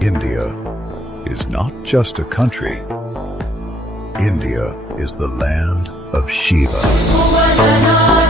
India is not just a country. India is the land of Shiva.